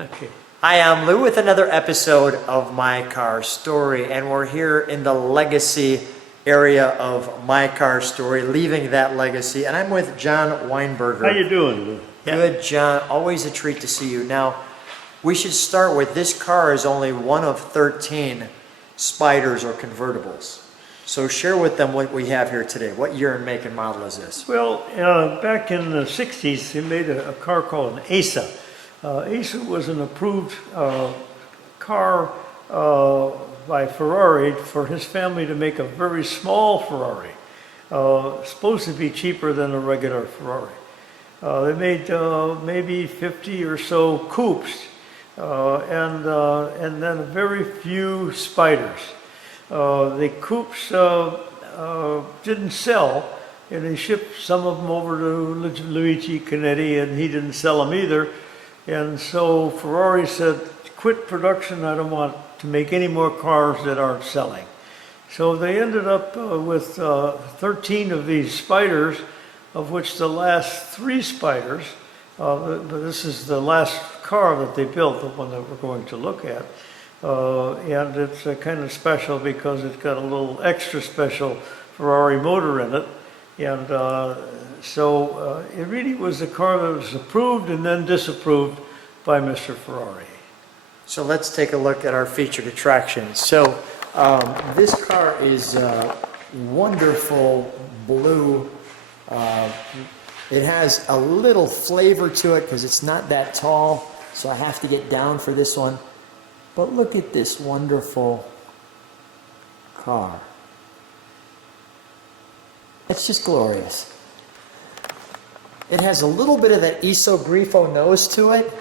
Okay. Hi, I'm Lou with another episode of My Car Story, and we're here in the legacy area of My Car Story, leaving that legacy, and I'm with John Weinberger. How you doing, Lou? Good, John. Always a treat to see you. Now, we should start with this car is only one of 13 Spyders or convertibles. So share with them what we have here today. What year and make and model is this? Well, back in the 60s, they made a car called an ASA. ASA was an approved car by Ferrari for his family to make a very small Ferrari. Supposed to be cheaper than a regular Ferrari. They made maybe 50 or so coupes and then very few Spyders. The coupes didn't sell, and they shipped some of them over to Luigi Canetti, and he didn't sell them either. And so Ferrari said, quit production, I don't want to make any more cars that aren't selling. So they ended up with 13 of these Spyders, of which the last 3 Spyders, but this is the last car that they built, the one that we're going to look at. And it's kind of special because it's got a little extra special Ferrari motor in it. And so it really was a car that was approved and then disapproved by Mr. Ferrari. So let's take a look at our featured attractions. So this car is wonderful blue. It has a little flavor to it because it's not that tall, so I have to get down for this one. But look at this wonderful car. It's just glorious. It has a little bit of that Iso Grifo nose to it.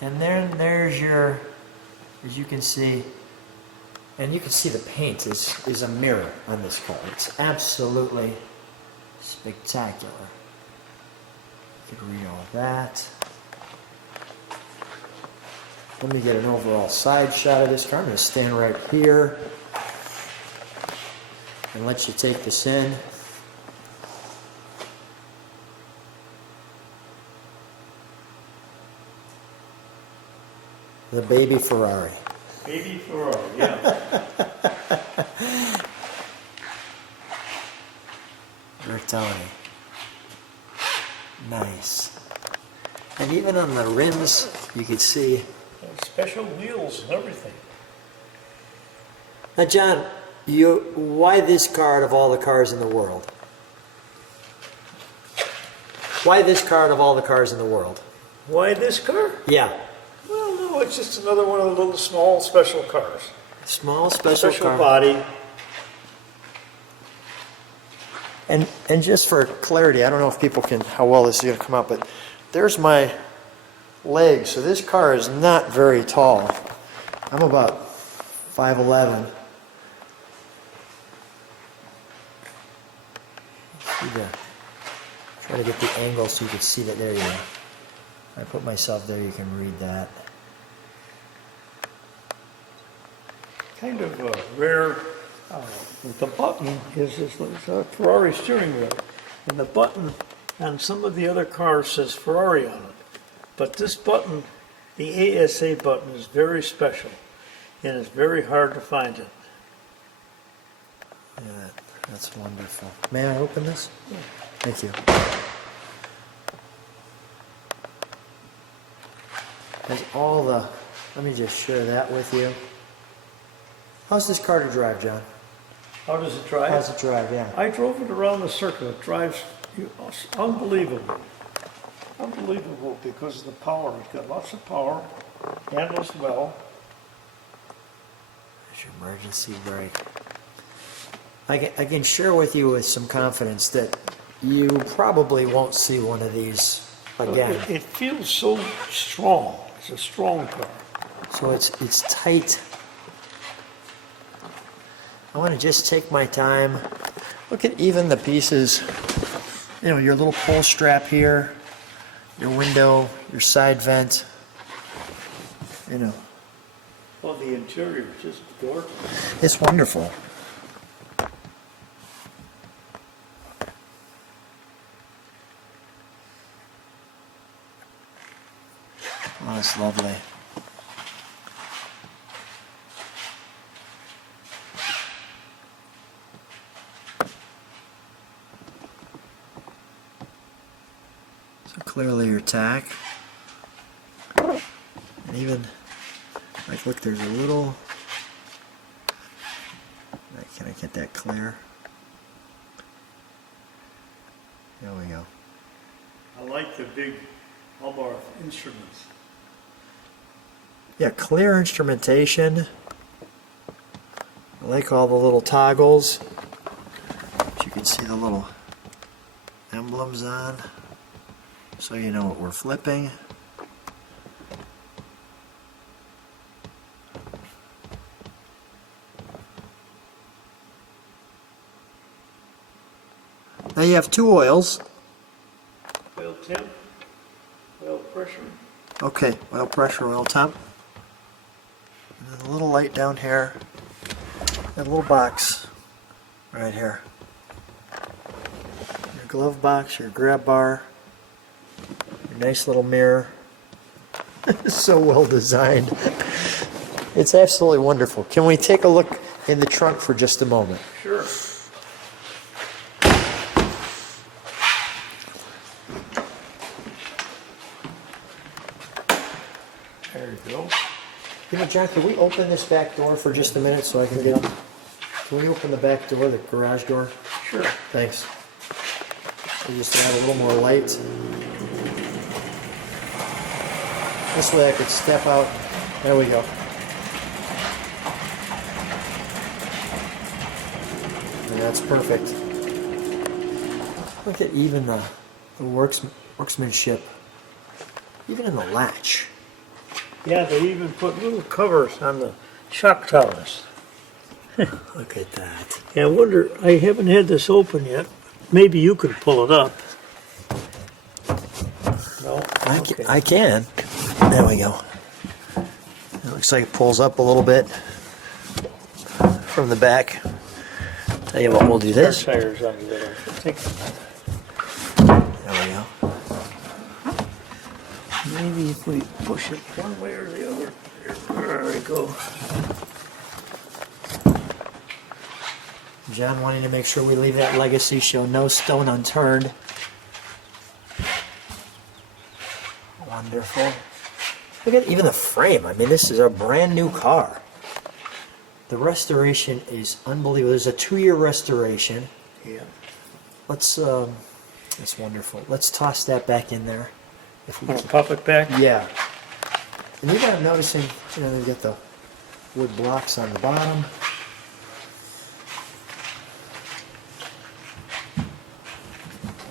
And then there's your, as you can see, and you can see the paint is a mirror on this car. It's absolutely spectacular. You can read all that. Let me get an overall side shot of this car. I'm going to stand right here and let you take this in. The baby Ferrari. Baby Ferrari, yeah. Bertoni. Nice. And even on the rims, you can see. Special wheels and everything. Now, John, why this car out of all the cars in the world? Why this car out of all the cars in the world? Why this car? Yeah. Well, no, it's just another one of the little small special cars. Small special car. Body. And just for clarity, I don't know if people can, how well this is going to come out, but there's my legs. So this car is not very tall. I'm about 5'11". Try to get the angle so you can see that. There you go. I put myself there, you can read that. Kind of rare. The button is a Ferrari steering wheel, and the button on some of the other cars says Ferrari on it. But this button, the ASA button, is very special, and it's very hard to find it. Yeah, that's wonderful. May I open this? Yeah. Thank you. Has all the, let me just share that with you. How's this car to drive, John? How does it drive? How's it drive, yeah. I drove it around the circuit. It drives unbelievable. Unbelievable because of the power. It's got lots of power, handles well. There's your emergency brake. I can share with you with some confidence that you probably won't see one of these again. It feels so strong. It's a strong car. So it's tight. I want to just take my time. Look at even the pieces. You know, your little pull strap here, your window, your side vent. You know. Well, the interior is just gorgeous. It's wonderful. Oh, that's lovely. So clearly your tack. And even, like, look, there's a little, can I get that clear? There we go. I like the big Hallmark instruments. Yeah, clear instrumentation. I like all the little toggles. You can see the little emblems on, so you know what we're flipping. Now you have two oils. Oil temp, oil pressure. Okay, oil pressure, oil temp. And then a little light down here. And a little box right here. Your glove box, your grab bar, your nice little mirror. It's so well designed. It's absolutely wonderful. Can we take a look in the trunk for just a moment? Sure. There you go. You know, John, can we open this back door for just a minute so I can get up? Can we open the back door, the garage door? Sure. Thanks. We just add a little more light. This way I could step out. There we go. And that's perfect. Look at even the workmanship, even in the latch. Yeah, they even put little covers on the shock towers. Look at that. Yeah, I wonder, I haven't had this open yet. Maybe you could pull it up. No? Okay. I can. There we go. It looks like it pulls up a little bit from the back. Tell you what, we'll do this. Tires under there. There we go. Maybe if we push it one way or the other. There we go. John wanting to make sure we leave that legacy show no stone unturned. Wonderful. Look at even the frame. I mean, this is a brand new car. The restoration is unbelievable. There's a 2-year restoration. Yeah. Let's, that's wonderful. Let's toss that back in there. If we Want can. to pop it back? Yeah. And you got noticing, you know, they've got the wood blocks on the bottom.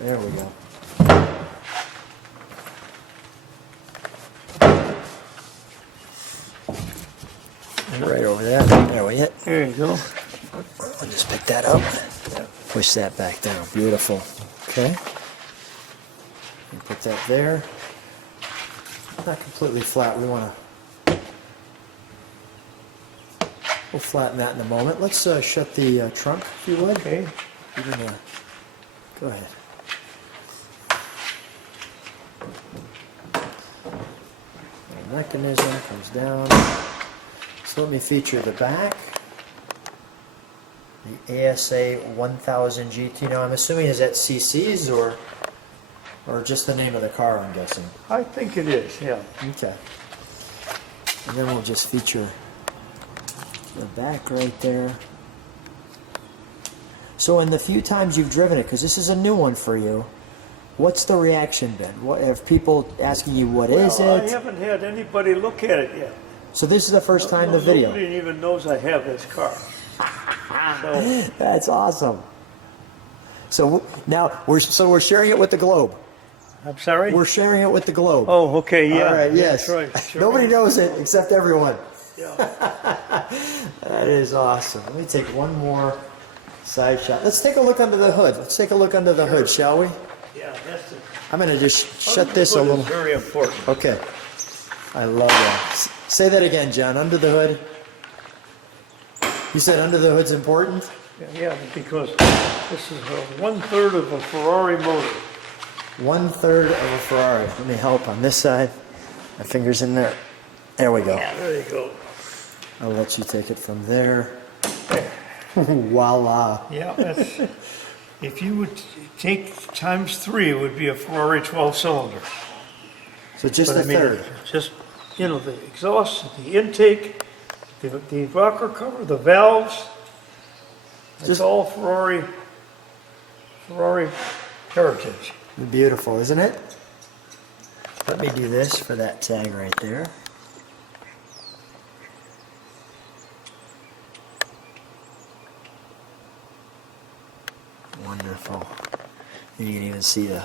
There we go. Right over there. There we go. There you go. I'll just pick that up. Push that back down. Beautiful. Okay. And put that there. Not completely flat. We want to. We'll flatten that in a moment. Let's shut the trunk, if you would. Okay. You can, go ahead. The mechanism comes down. So let me feature the back. The ASA 1000 GT. Now I'm assuming is that CCs or just the name of the car, I'm guessing. I think it is, yeah. Okay. And then we'll just feature the back right there. So in the few times you've driven it, because this is a new one for you, what's the reaction been? What have people asking you what is Well, it? I haven't had anybody look at it yet. So this is the first time the video. Nobody even knows I have this car. So, That's awesome. So now we're sharing it with the globe. I'm sorry? We're sharing it with the globe. Oh, okay, yeah. All right, Yeah, yes. that's right. Sure. Nobody knows it except everyone. Yeah. That is awesome. Let me take one more side shot. Let's take a look under the hood. Let's take a look under the hood, shall we? Yeah, that's it. I'm going to just shut this a Hood is little. very important. Okay. I love that. Say that again, John. Under the hood. You said under the hood's important? Yeah, because this is 1/3 of a Ferrari motor. 1/3 of a Ferrari. Let me help on this side. My finger's in there. There we go. Yeah, there you go. I'll let you take it from there. Voila. Yeah, that's, if you would take times 3, it would be a Ferrari 12-cylinder. So just But a third. just, you know, the exhaust, the intake, the rocker cover, the valves, it's Just- all Ferrari heritage. Beautiful, isn't it? Let me do this for that tag right there. Wonderful. And you can even see the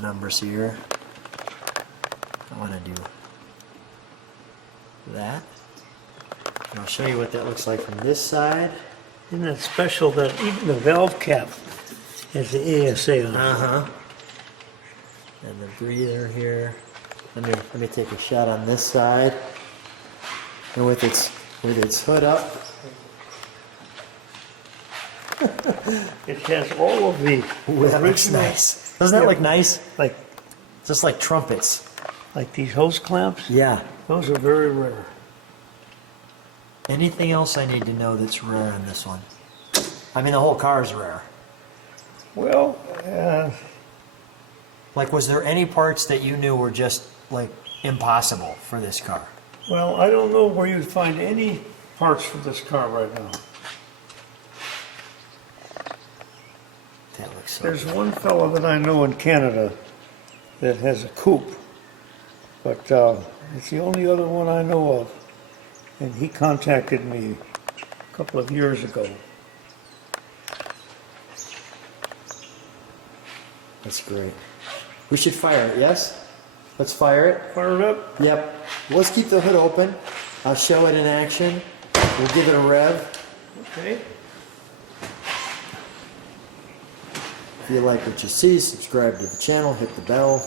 numbers here. I want to do that. And I'll show you what that looks like from this side. Isn't that special that even the valve cap has the ASA on it? Uh-huh. And the breather here. Let me take a shot on this side. And with its hood up. It has all of the That looks original, nice. Doesn't that look nice? like Just like trumpets. these hose clamps. Yeah. Those are very rare. Anything else I need to know that's rare in this one? I mean, the whole car is rare. Well, Like, was there any parts that you knew were just, like, impossible for this car? well, I don't know where you'd find any parts for this car right now. That looks so There's good. one fellow that I know in Canada that has a coupe, but it's the only other one I know of. And he contacted me a couple of years ago. That's great. We should fire it, yes? Let's fire it. Fire it up. Yep. Let's keep the hood open. I'll show it in action. We'll give it a rev. Okay. If you like what you see, subscribe to the channel, hit the bell.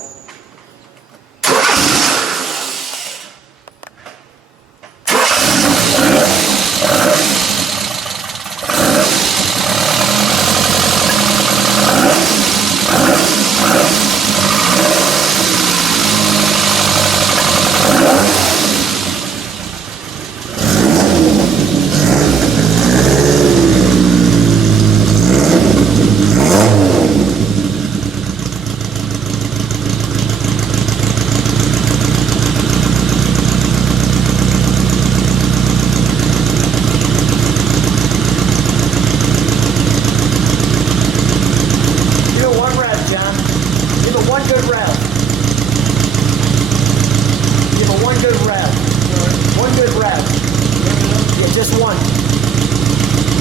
Give it one rev, John. Give it one good rev. Give it one good rev. One good rev. Yeah, just one.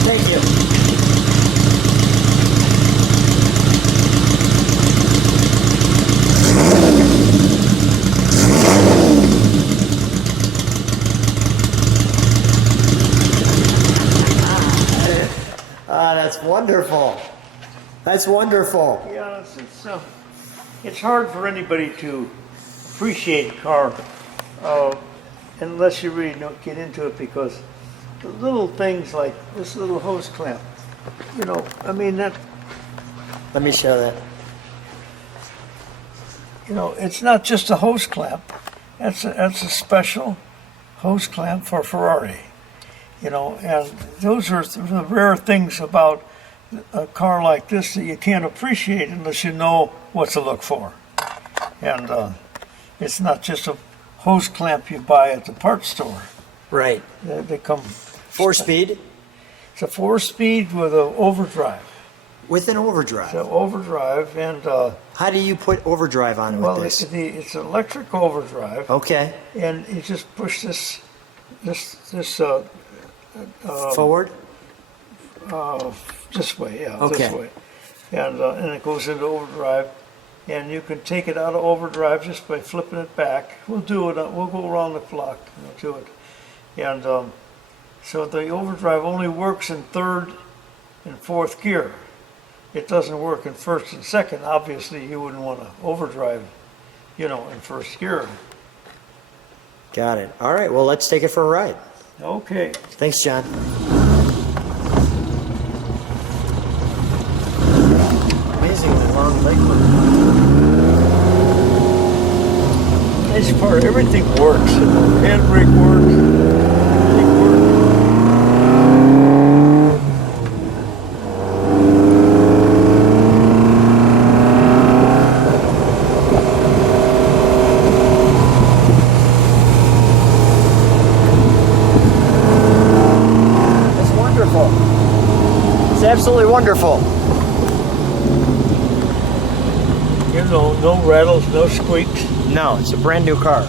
Thank you. That's wonderful. That's wonderful. Yeah, it's hard for anybody to appreciate a car unless you really get into it, because the little things like this little hose clamp, you know, I mean, that, Let me show that. you know, it's not just a hose clamp. That's a special hose clamp for Ferrari, you know, and those are the rare things about a car like this that you can't appreciate unless you know what to look for. And it's not just a hose clamp you buy at the parts store. Right. They come, 4-speed it's a 4-speed with an overdrive. with an overdrive. It's an overdrive, and How do you put overdrive on well, with this? it's electric overdrive, Okay. and you just push this Forward? this way, yeah, Okay. this way, and it goes into overdrive, and you can take it out of overdrive just by flipping it back. We'll do it. We'll go around the clock. We'll do it, and so the overdrive only works in third and fourth gear. It doesn't work in first and second. Obviously, you wouldn't want to overdrive, you know, in first gear. Got it. All right, well, let's take it for a ride. Okay. Thanks, John. Amazingly long leg loop. As nice part, everything works. Handbrake works. Everything works. It's wonderful. It's absolutely wonderful. You know, no rattles, no squeaks. No, it's a brand new car.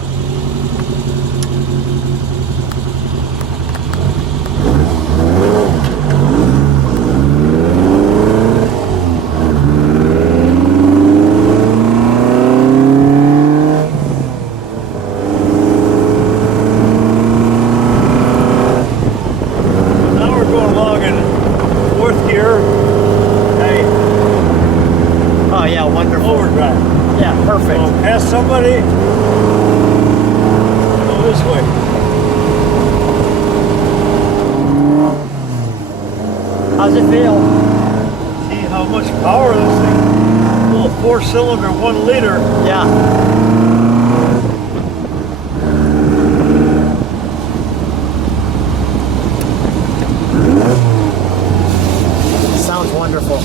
Now we're going along in fourth gear. Hey, Oh yeah, wonderful. overdrive. Yeah, perfect. So pass somebody, go this way. How's it feel? See how much power this thing, little 4-cylinder, 1 liter. Yeah. Sounds wonderful.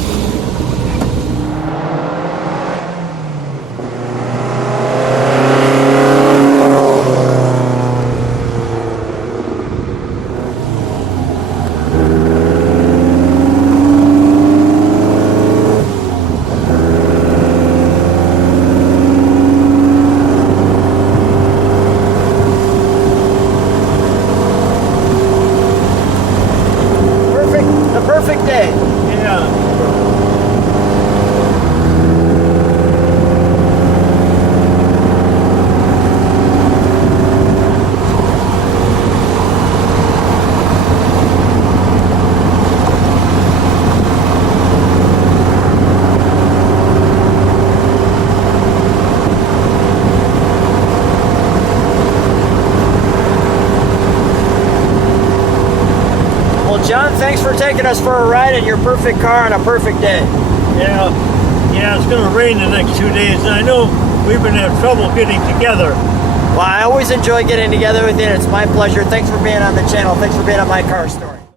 The perfect day. Yeah. Well, John, thanks for taking us for a ride in your perfect car on a perfect day. Yeah, it's going to rain the next 2 days, and I know we've been having trouble getting together. Well, I always enjoy getting together with you, and it's my pleasure. Thanks for being on the channel. Thanks for being on My Car Story.